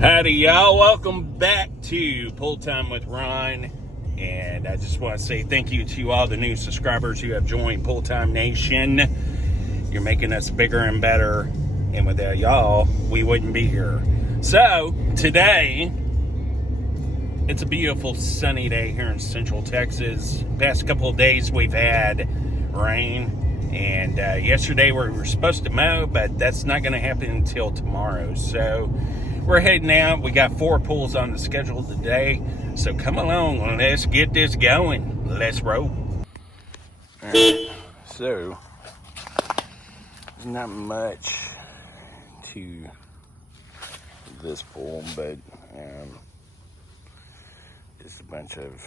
Howdy y'all, welcome back to Pool Time with Ron, and I just want to say thank you to all the new subscribers who have joined Pool Time Nation. You're making us bigger and better, and without y'all, we wouldn't be here. So, today, it's a beautiful sunny day here in Central Texas. Past couple of days we've had rain, and yesterday we were supposed to mow, but that's not going to happen until tomorrow. So, we're heading out. We got 4 pools on the schedule today. So come along. Let's get this going. Let's roll. Alright. So, not much to this pool, but just a bunch of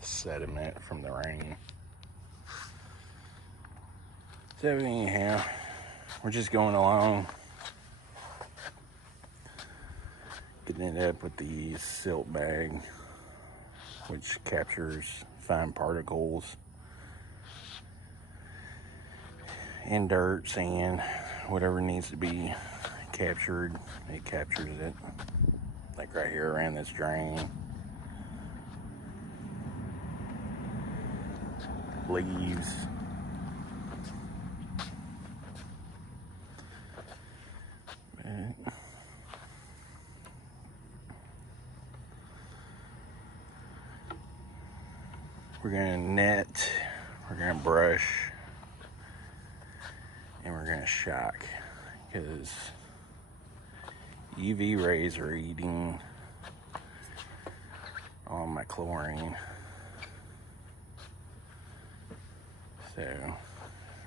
sediment from the rain. So anyhow, we're just going along. Getting it up with the silt bag, which captures fine particles and dirt, sand, whatever needs to be captured, it captures it. Like right here around this drain. Leaves. We're gonna net, we're gonna brush, and we're gonna shock, because UV rays are eating all my chlorine. So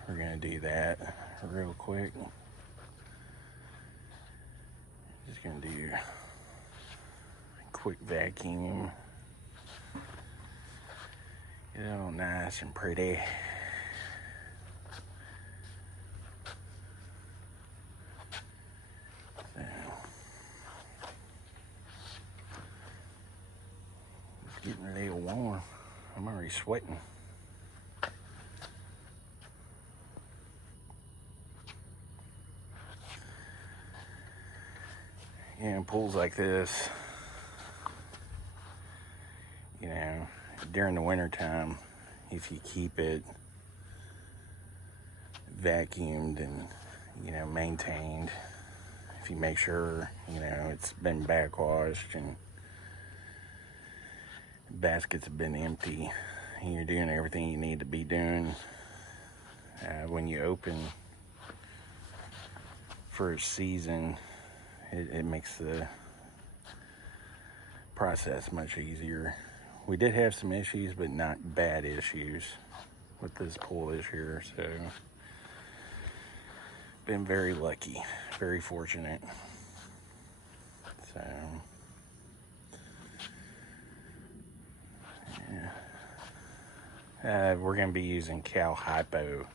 we're gonna do that real quick. Just gonna do a quick vacuum. Get it all nice and pretty. So, it's getting a little warm. I'm already sweating. Yeah, in pools like this, you know, during the winter time, if you keep it vacuumed and, you know, maintained, if you make sure, you know, it's been backwashed and baskets have been empty, and you're doing everything you need to be doing, when you open for a season, it makes the process much easier. We did have some issues, but not bad issues with this pool this year, so been very lucky, very fortunate. So yeah. We're gonna be using Cal Hypo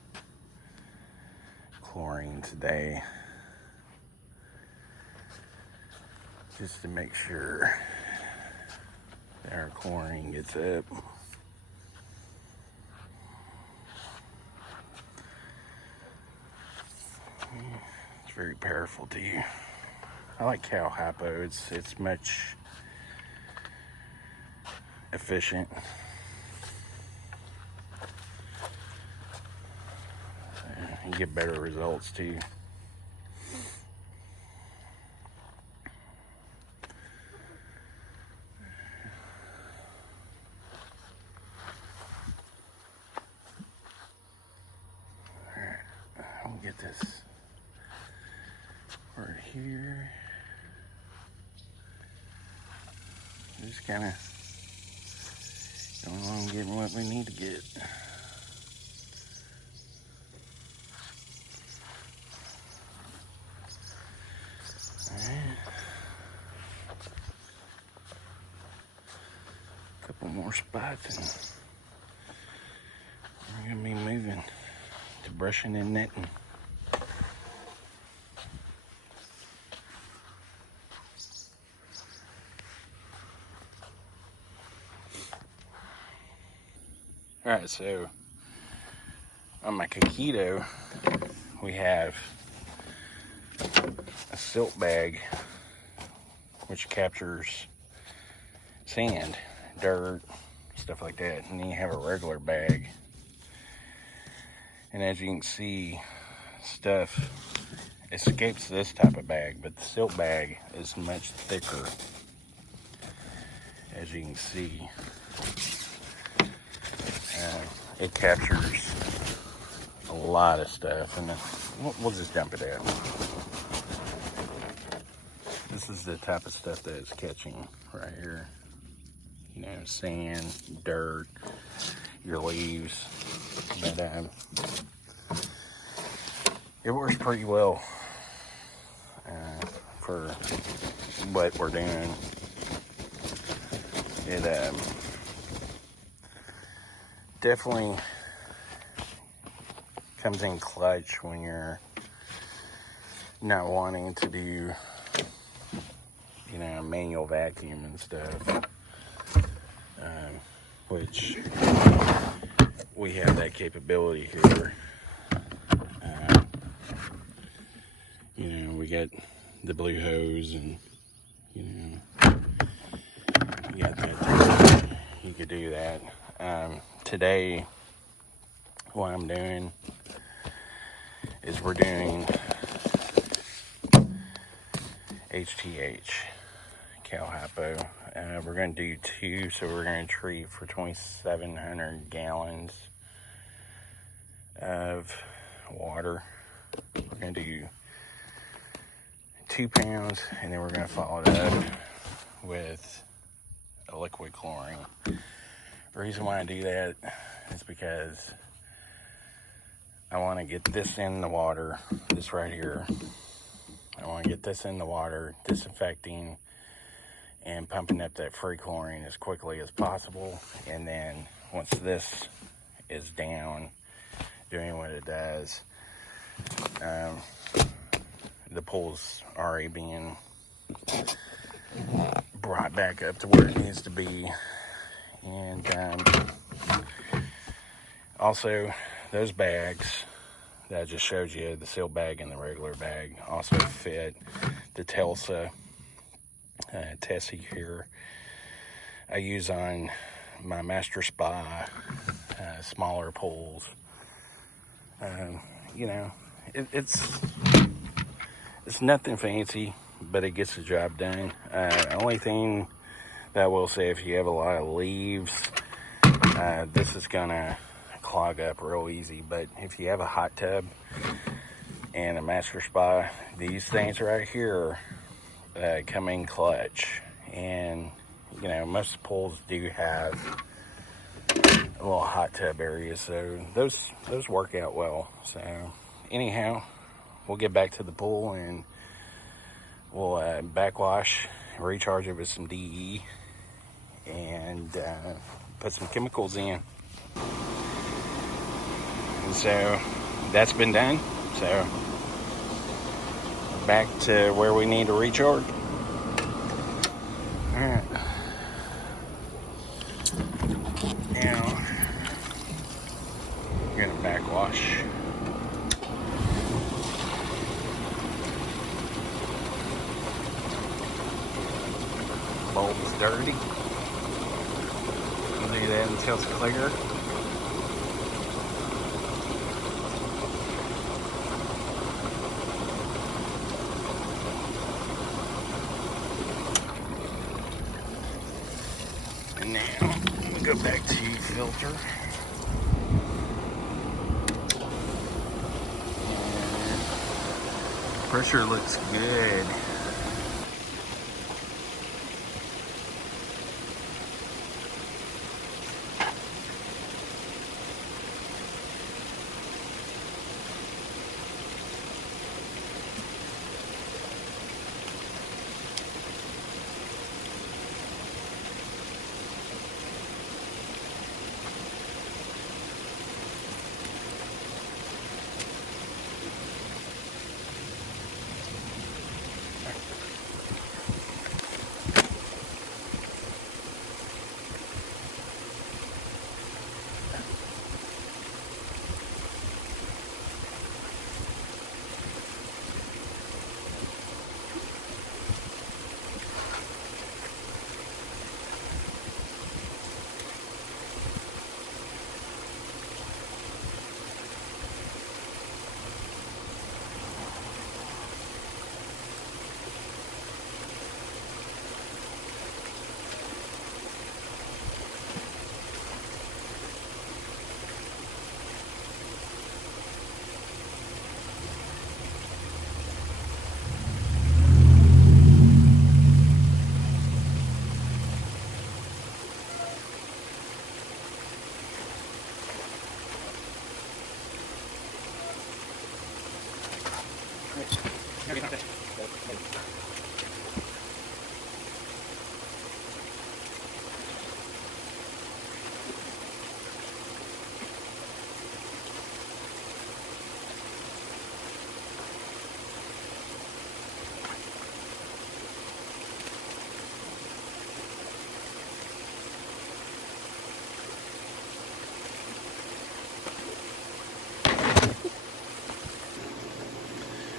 chlorine today, just to make sure our chlorine gets up. It's very powerful too. I like Cal Hypo. It's much efficient. You get better results too. Get this right here. Just kind of going along getting what we need to get. Alright. A couple more spots and we're gonna be moving to brushing and netting. Alright, so on my Kokido, we have a silt bag which captures sand, dirt, stuff like that. And then you have a regular bag. And as you can see, stuff escapes this type of bag, but the silk bag is much thicker. As you can see, it captures a lot of stuff, and then we'll just dump it out. This is the type of stuff that it's catching right here. You know, sand, dirt, your leaves. But it works pretty well for what we're doing. It definitely comes in clutch when you're not wanting to do, you know, manual vacuum and stuff, which we have that capability here. You know, we got the blue hose, and you know, you got that. You could do that. Today, what I'm doing is we're doing HTH cow hypo. We're going to do 2, so we're going to treat for 2,700 gallons of water. We're going to do 2 pounds, and then we're going to follow it up with a liquid chlorine. The reason why I do that is because I want to get this in the water, this right here. I want to get this in the water, disinfecting and pumping up that free chlorine as quickly as possible. And then once this is down, doing what it does, the pool's already being brought back up to where it needs to be. And also, those bags that I just showed you, the seal bag and the regular bag, also fit the Telsa Tessie here. I use on my Master Spa smaller pools. You know, it's nothing fancy, but it gets the job done. The only thing that I will say, if you have a lot of leaves, this is gonna clog up real easy. But if you have a hot tub and a Master Spa, these things right here come in clutch. And you know, most pools do have a little hot tub area, so those work out well. So anyhow, we'll get back to the pool and we'll backwash, recharge it with some DE, and put some chemicals in. And so that's been done. So back to where we need to recharge. All right. Now we're gonna backwash. Bulb's dirty. We'll do that until it's clear. And now we'll go back to filter. And pressure looks good.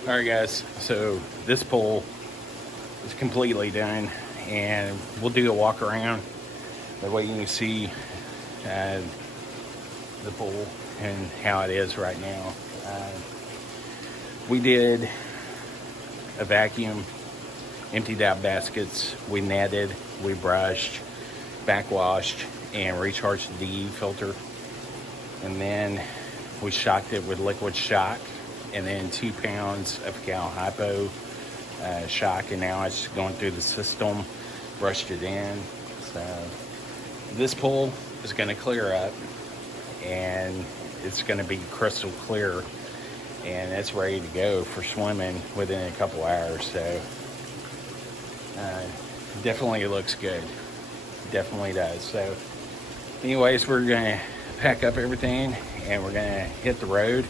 All right, guys, so this pool is completely done, and we'll do a walk around. That way you can see the pool and how it is right now. We did a vacuum, emptied out baskets, we netted, we brushed, backwashed, and recharged the DE filter. And then we shocked it with liquid shock, and then 2 pounds of Cal Hypo shock, and now it's going through the system, brushed it in. So this pool is going to clear up, and it's going to be crystal clear, and it's ready to go for swimming within a couple hours. So definitely looks good, definitely does. So anyways, we're going to pack up everything and we're going to hit the road,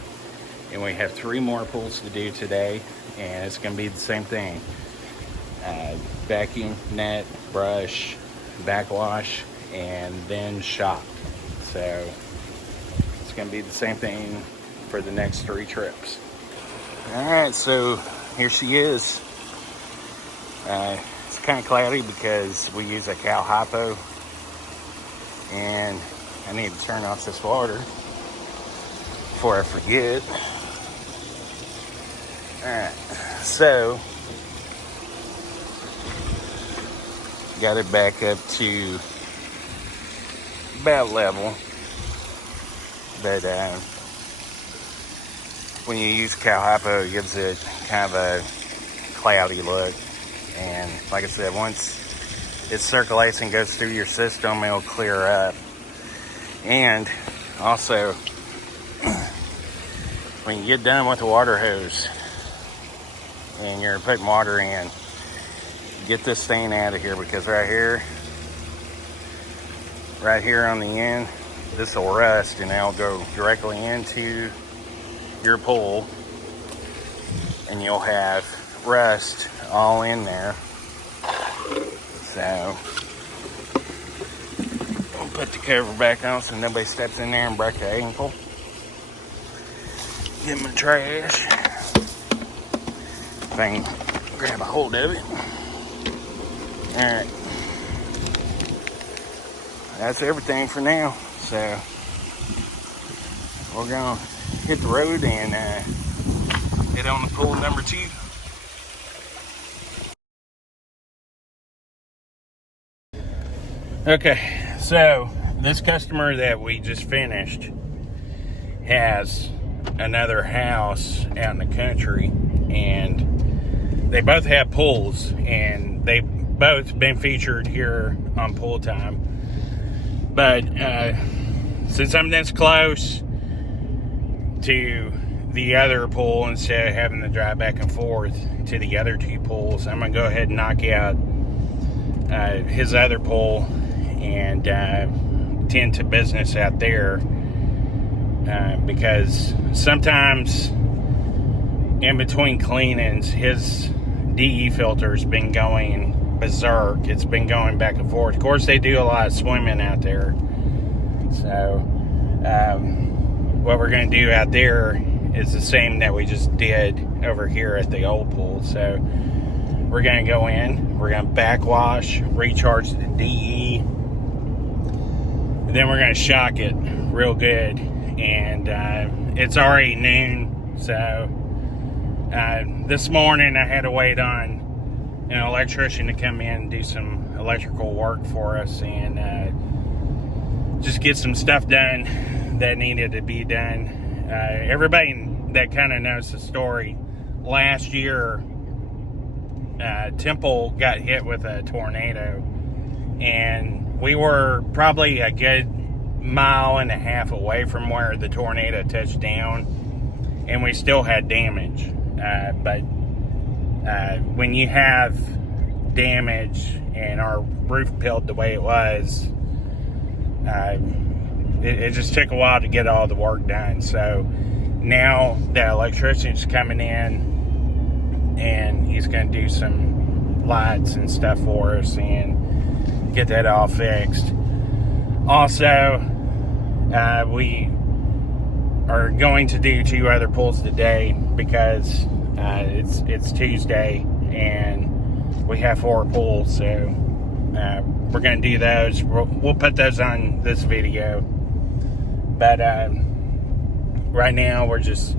and we have 3 more pools to do today, and it's going to be the same thing: vacuum, net, brush, backwash, and then shock. So it's going to be the same thing for the next 3 trips. All right, so here she is. It's kind of cloudy because we use a Cal Hypo, and I need to turn off this water before I forget. All right, so got it back up to about level, but when you use Cal Hypo, it gives it kind of a cloudy look. And like I said, once it circulates and goes through your system, it'll clear up. And also, when you get done with the water hose and you're putting water in, get this stain out of here, because right here on the end, this will rust and it'll go directly into your pool, and you'll have rust all in there. So we'll put the cover back on so nobody steps in there and break their ankle. Get my trash. If I can grab a hold of it. Alright. That's everything for now. So we're gonna hit the road and hit on the pool number 2. Okay, so this customer that we just finished has another house out in the country, and they both have pools, and they've both been featured here on Pool Time. But since I'm this close to the other pool, instead of having to drive back and forth to the other 2 pools, I'm gonna go ahead and knock out his other pool and tend to business out there, because sometimes in between cleanings, his DE filter's been going berserk. It's been going back and forth. Of course, they do a lot of swimming out there. So what we're going to do out there is the same that we just did over here at the old pool. So we're going to go in, we're going to backwash, recharge the DE, and then we're going to shock it real good. And it's already noon, so this morning I had to wait on an electrician to come in and do some electrical work for us, and just get some stuff done that needed to be done. Everybody that kind of knows the story, last year Temple got hit with a tornado, and we were probably a good 1.5 miles away from where the tornado touched down, and we still had damage. But when you have damage and our roof peeled the way it was, it just took a while to get all the work done. So now the electrician's coming in, and he's going to do some lights and stuff for us and get that all fixed. Also, we are going to do 2 other pools today, because It's Tuesday, and we have 4 pools, so we're going to do those. We'll put those on this video. But right now, we're just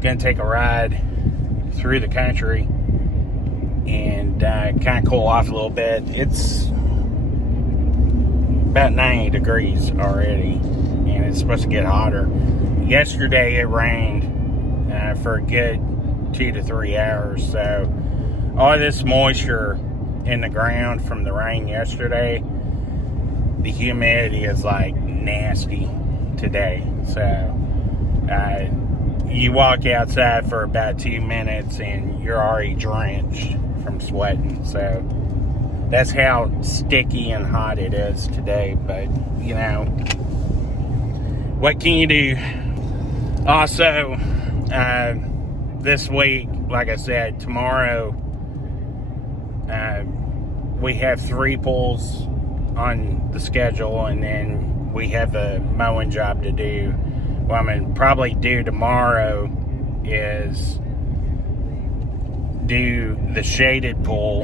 going to take a ride through the country and kind of cool off a little bit. It's about 90 degrees already, and it's supposed to get hotter. Yesterday, it rained for a good 2 to 3 hours, so all this moisture in the ground from the rain yesterday, the humidity is like nasty today. So you walk outside for about 2 minutes and you're already drenched from sweating. So that's how sticky and hot it is today. But you know, what can you do? Also, this week, like I said, tomorrow we have 3 pools on the schedule, and then we have a mowing job to do. What I'm going to probably do tomorrow is do the shaded pool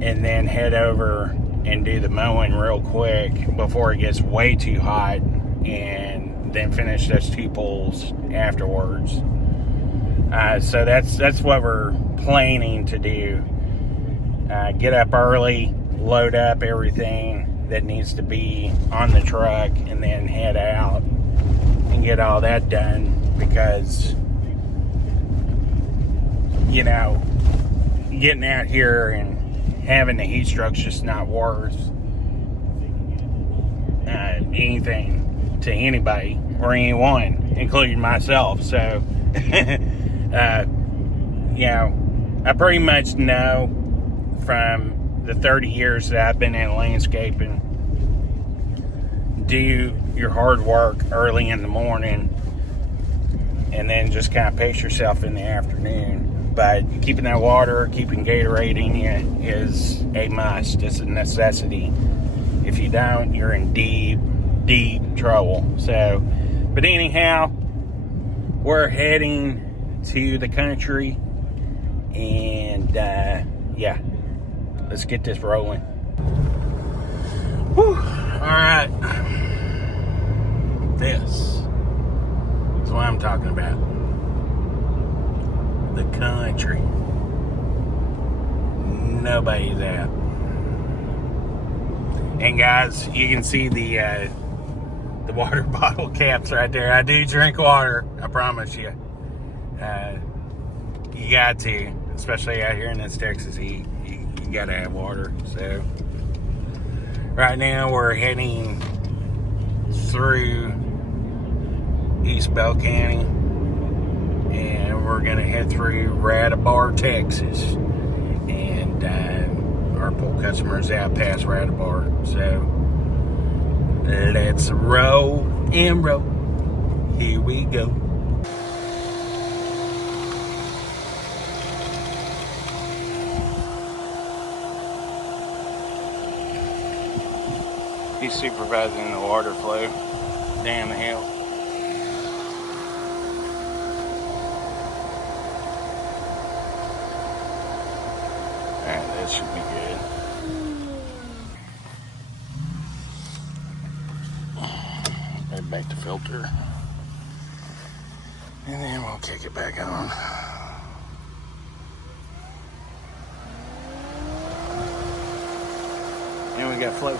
and then head over and do the mowing real quick before it gets way too hot, and then finish those 2 pools afterwards. So that's what we're planning to do. Get up early, load up everything that needs to be on the truck, and then head out and get all that done, because you know, getting out here and having the heat stroke's just not worth anything to anybody or anyone, including myself. So you know, I pretty much know from the 30 years that I've been in landscaping, do your hard work early in the morning and then just kind of pace yourself in the afternoon. But keeping that water, keeping Gatorade in you is a must. It's a necessity. If you don't, you're in deep, deep trouble. So, but anyhow, we're heading to the country, and yeah, let's get this rolling. Whew. All right, this is what I'm talking about. The country. Nobody's out. And guys, you can see the water bottle caps right there. I do drink water, I promise you. You got to, especially out here in this Texas heat. You gotta have water. So right now we're heading through East Bell County, and we're gonna head through Radabar, Texas, and our pool customers out past Radabar. So let's roll and roll. Here we go. He's supervising the water flow down the hill. Alright, that should be good. Right back to filter. And then we'll kick it back on. And we got flow.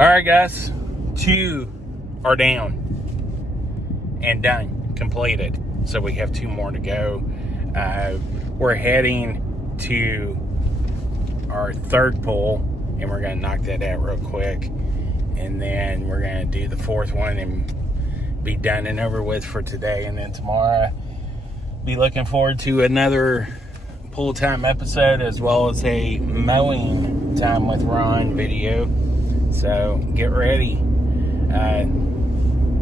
Alright guys, 2 are down and done, completed. So we have 2 more to go. We're heading to our 3rd pool, and we're going to knock that out real quick. And then we're going to do the 4th one and be done and over with for today. And then tomorrow, be looking forward to another pool time episode, as well as a mowing time with Ron video. So get ready.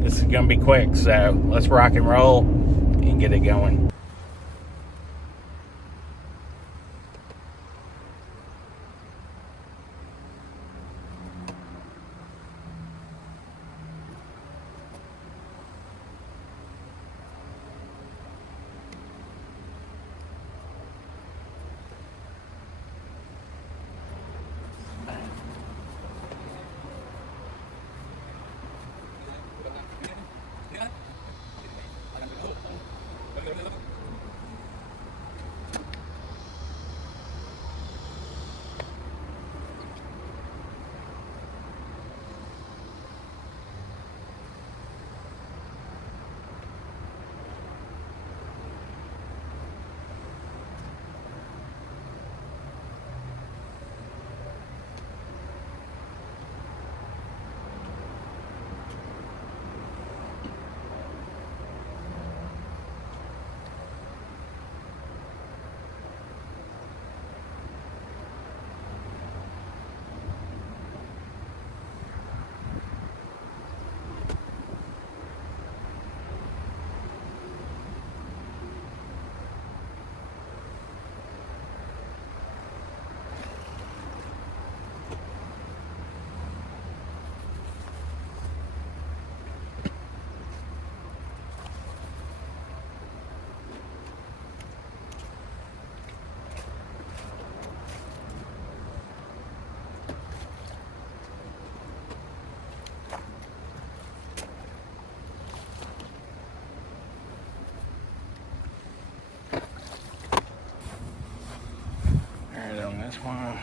This is going to be quick, so let's rock and roll and get it going. Alright, on this one.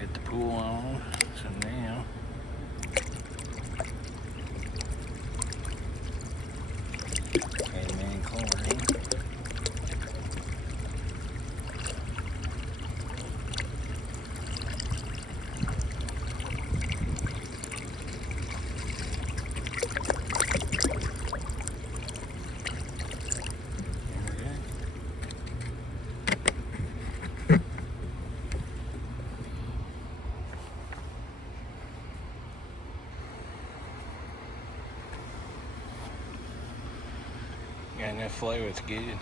Get the pool on, so now and then chlorine. Got enough flow, it's good.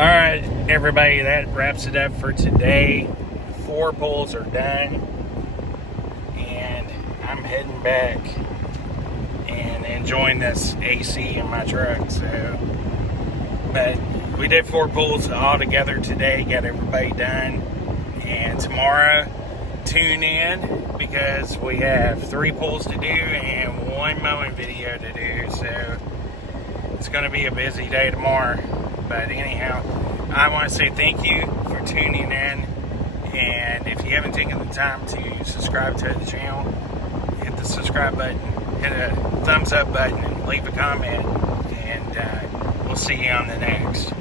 Alright, everybody, that wraps it up for today. 4 pulls are done. And I'm heading back and enjoying this AC in my truck. But we did 4 pulls all together today, got everybody done. And tomorrow, tune in because we have 3 pulls to do and 1 mowing video to do. So it's going to be a busy day tomorrow. But anyhow, I want to say thank you for tuning in. And if you haven't taken the time to subscribe to the channel, hit the subscribe button, hit a thumbs up button, and leave a comment. And we'll see you on the next.